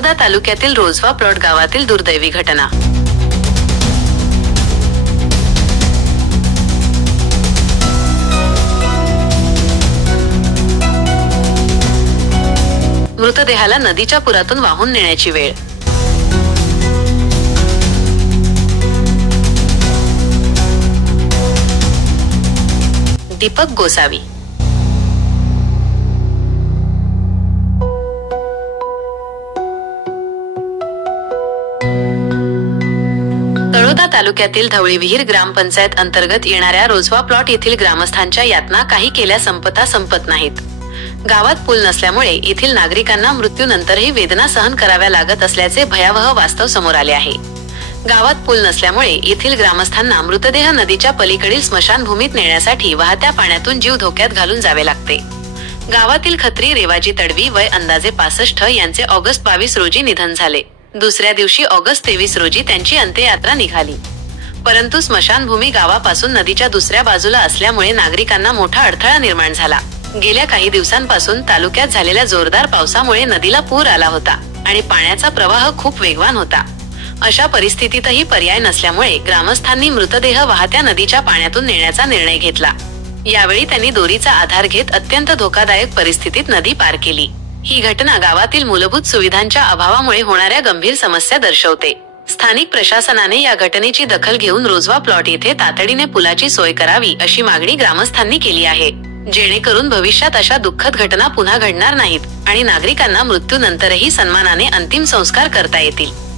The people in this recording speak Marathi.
तळोदा तालुक्यातील रोझवा प्लॉट गावातील दुर्दैवी घटना। मृतदेहाला नदीच्या पुरातून वाहून नेण्याची वेळ। दीपक गोसावी। तळोदा तालुक्यातील धवळीविहीर ग्रामपंचायत अंतर्गत येणाऱ्या रोझवा प्लॉट येथील ग्रामस्थांच्या यातना काही केल्या संपत नाहीत। गावात पूल नसल्यामुळे येथील नागरिकांना मृत्यूनंतरही वेदना सहन कराव्या लागत असल्याचे भयावह वास्तव समोर आले आहे। गावात पूल नसल्यामुळे येथील ग्रामस्थांना मृतदेह नदीच्या पलीकडील स्मशानभूमीत नेण्यासाठी वाहत्या पाण्यातून जीव धोक्यात घालून जावे लागते। गावातील खत्री रेवाजी तडवी वय अंदाजे 65 यांचे ऑगस्ट 22 रोजी निधन झाले। दुसऱ्या दिवशी ऑगस्ट 23 रोजी त्यांची अंत्ययात्रा निघाली, परंतु स्मशानभूमी गावापासून नदीच्या दुसऱ्या बाजूला असल्यामुळे नागरिकांना मोठा अडथळा निर्माण झाला। गेल्या काही दिवसांपासून तालुक्यात झालेल्या जोरदार पावसामुळे नदीला पूर आला होता आणि पाण्याचा प्रवाह खूप वेगवान होता। अशा परिस्थितीतही पर्याय नसल्यामुळे ग्रामस्थांनी मृतदेह वाहत्या नदीच्या पाण्यातून नेण्याचा निर्णय घेतला। यावेळी त्यांनी दोरीचा आधार घेत अत्यंत धोकादायक परिस्थितीत नदी पार केली। ही घटना गावातील मूलभूत सुविधांच्या अभावामुळे होणाऱ्या गंभीर समस्या दर्शवते। स्थानिक प्रशासनाने या घटनेची दखल घेऊन रोझवा प्लॉट येथे तातडीने पुलाची सोय करावी अशी मागणी ग्रामस्थांनी केली आहे, जेणेकरून भविष्यात अशा दुःखद घटना पुन्हा घडणार नाहीत आणि नागरिकांना मृत्यूनंतरही सन्मानाने अंतिम संस्कार करता येतील।